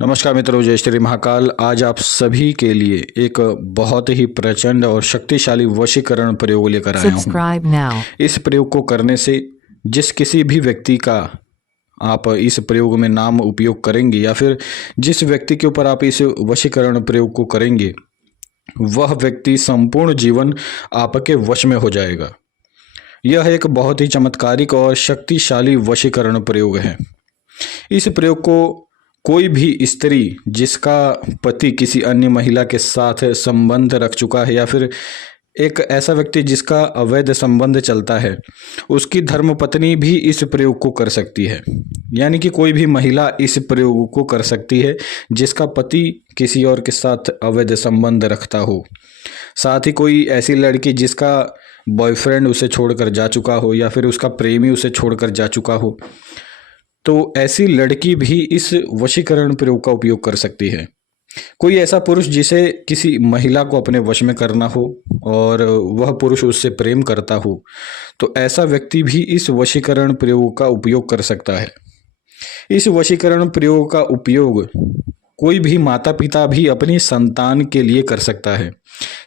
नमस्कार मित्रों, जय श्री महाकाल। आज आप सभी के लिए एक बहुत ही प्रचंड और शक्तिशाली वशीकरण प्रयोग लेकर आया हूँ। Subscribe now. इस प्रयोग को करने से जिस किसी भी व्यक्ति का आप इस प्रयोग में नाम उपयोग करेंगे या फिर जिस व्यक्ति के ऊपर आप इस वशीकरण प्रयोग को करेंगे, वह व्यक्ति संपूर्ण जीवन आपके वश में हो जाएगा। यह एक बहुत ही चमत्कारिक और शक्तिशाली वशीकरण प्रयोग है। इस प्रयोग को कोई भी स्त्री जिसका पति किसी अन्य महिला के साथ संबंध रख चुका है या फिर एक ऐसा व्यक्ति जिसका अवैध संबंध चलता है, उसकी धर्मपत्नी भी इस प्रयोग को कर सकती है। यानी कि कोई भी महिला इस प्रयोग को कर सकती है जिसका पति किसी और के साथ अवैध संबंध रखता हो। साथ ही कोई ऐसी लड़की जिसका बॉयफ्रेंड उसे छोड़कर जा चुका हो या फिर उसका प्रेमी उसे छोड़कर जा चुका हो, तो ऐसी लड़की भी इस वशीकरण प्रयोग का उपयोग कर सकती है। कोई ऐसा पुरुष जिसे किसी महिला को अपने वश में करना हो और वह पुरुष उससे प्रेम करता हो, तो ऐसा व्यक्ति भी इस वशीकरण प्रयोग का उपयोग कर सकता है। इस वशीकरण प्रयोग का उपयोग कोई भी माता पिता भी अपनी संतान के लिए कर सकता है।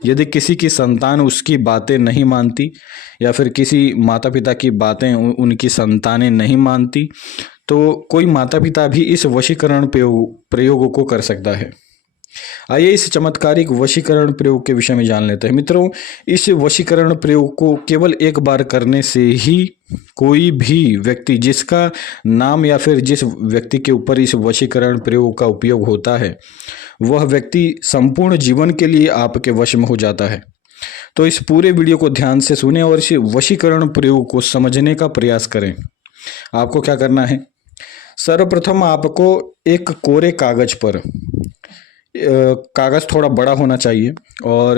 यदि किसी की संतान उसकी बातें नहीं मानती या फिर किसी माता पिता की बातें उनकी संतानें नहीं मानती, तो कोई माता पिता भी इस वशीकरण प्रयोग को कर सकता है। आइए इस चमत्कारिक वशीकरण प्रयोग के विषय में जान लेते हैं। मित्रों, इस वशीकरण प्रयोग को केवल एक बार करने से ही कोई भी व्यक्ति जिसका नाम या फिर जिस व्यक्ति के ऊपर इस वशीकरण प्रयोग का उपयोग होता है, वह व्यक्ति संपूर्ण जीवन के लिए आपके वश में हो जाता है। तो इस पूरे वीडियो को ध्यान से सुने और इस वशीकरण प्रयोग को समझने का प्रयास करें। आपको क्या करना है? सर्वप्रथम आपको एक कोरे कागज पर, कागज थोड़ा बड़ा होना चाहिए और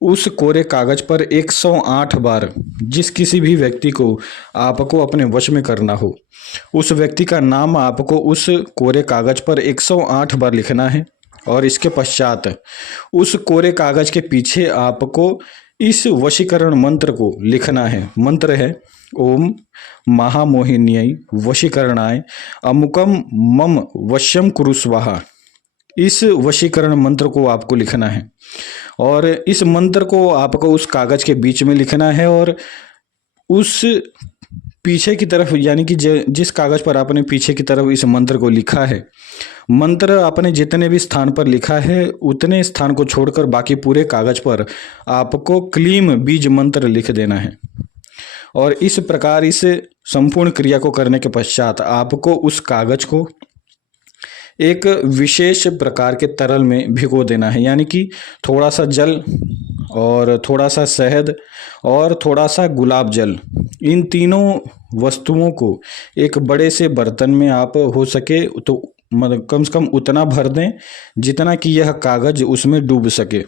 उस कोरे कागज पर 108 बार जिस किसी भी व्यक्ति को आपको अपने वश में करना हो, उस व्यक्ति का नाम आपको उस कोरे कागज पर 108 बार लिखना है। और इसके पश्चात उस कोरे कागज के पीछे आपको इस वशीकरण मंत्र को लिखना है। मंत्र है ओम महामोहिन्यै वशीकरणाय अमुकम मम वश्यम कुरु स्वाहा। इस वशीकरण मंत्र को आपको लिखना है और इस मंत्र को आपको उस कागज के बीच में लिखना है और उस पीछे की तरफ, यानी कि जिस कागज पर आपने पीछे की तरफ इस मंत्र को लिखा है, मंत्र आपने जितने भी स्थान पर लिखा है उतने स्थान को छोड़कर बाकी पूरे कागज पर आपको क्लीम बीज मंत्र लिख देना है। और इस प्रकार इस संपूर्ण क्रिया को करने के पश्चात आपको उस कागज को एक विशेष प्रकार के तरल में भिगो देना है। यानी कि थोड़ा सा जल और थोड़ा सा शहद और थोड़ा सा गुलाब जल, इन तीनों वस्तुओं को एक बड़े से बर्तन में आप हो सके तो मतलब कम से कम उतना भर दें जितना कि यह कागज उसमें डूब सके।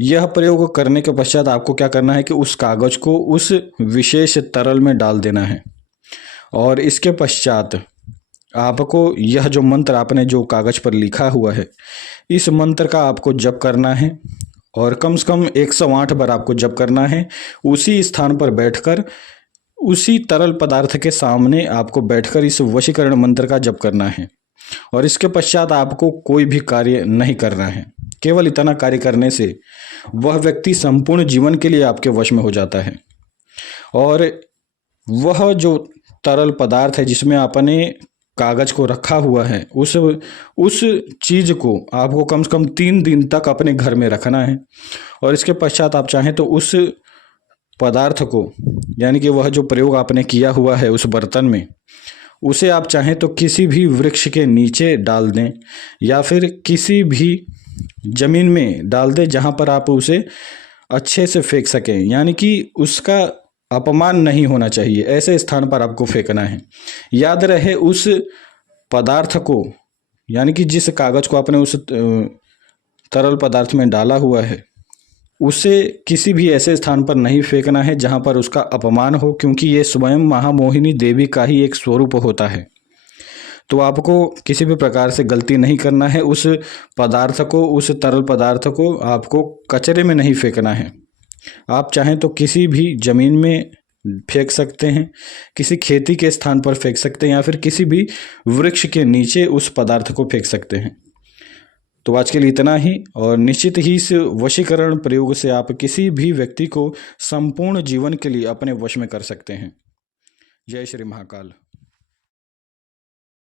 यह प्रयोग करने के पश्चात आपको क्या करना है कि उस कागज को उस विशेष तरल में डाल देना है और इसके पश्चात आपको यह जो मंत्र आपने जो कागज पर लिखा हुआ है, इस मंत्र का आपको जप करना है और कम से कम 108 बार आपको जप करना है। उसी स्थान पर बैठकर उसी तरल पदार्थ के सामने आपको बैठकर इस वशीकरण मंत्र का जप करना है और इसके पश्चात आपको कोई भी कार्य नहीं करना है। केवल इतना कार्य करने से वह व्यक्ति संपूर्ण जीवन के लिए आपके वश में हो जाता है और वह जो तरल पदार्थ है जिसमें आपने कागज को रखा हुआ है, उस चीज को आपको कम से कम 3 दिन तक अपने घर में रखना है। और इसके पश्चात आप चाहें तो उस पदार्थ को, यानी कि वह जो प्रयोग आपने किया हुआ है उस बर्तन में, उसे आप चाहें तो किसी भी वृक्ष के नीचे डाल दें या फिर किसी भी जमीन में डाल दें जहां पर आप उसे अच्छे से फेंक सकें। यानी कि उसका अपमान नहीं होना चाहिए, ऐसे स्थान पर आपको फेंकना है। याद रहे उस पदार्थ को, यानी कि जिस कागज को आपने उस तरल पदार्थ में डाला हुआ है, उसे किसी भी ऐसे स्थान पर नहीं फेंकना है जहां पर उसका अपमान हो, क्योंकि ये स्वयं महामोहिनी देवी का ही एक स्वरूप होता है। तो आपको किसी भी प्रकार से गलती नहीं करना है। उस पदार्थ को, उस तरल पदार्थ को आपको कचरे में नहीं फेंकना है। आप चाहें तो किसी भी जमीन में फेंक सकते हैं, किसी खेती के स्थान पर फेंक सकते हैं या फिर किसी भी वृक्ष के नीचे उस पदार्थ को फेंक सकते हैं। तो आज के लिए इतना ही, और निश्चित ही इस वशीकरण प्रयोग से आप किसी भी व्यक्ति को संपूर्ण जीवन के लिए अपने वश में कर सकते हैं। जय श्री महाकाल।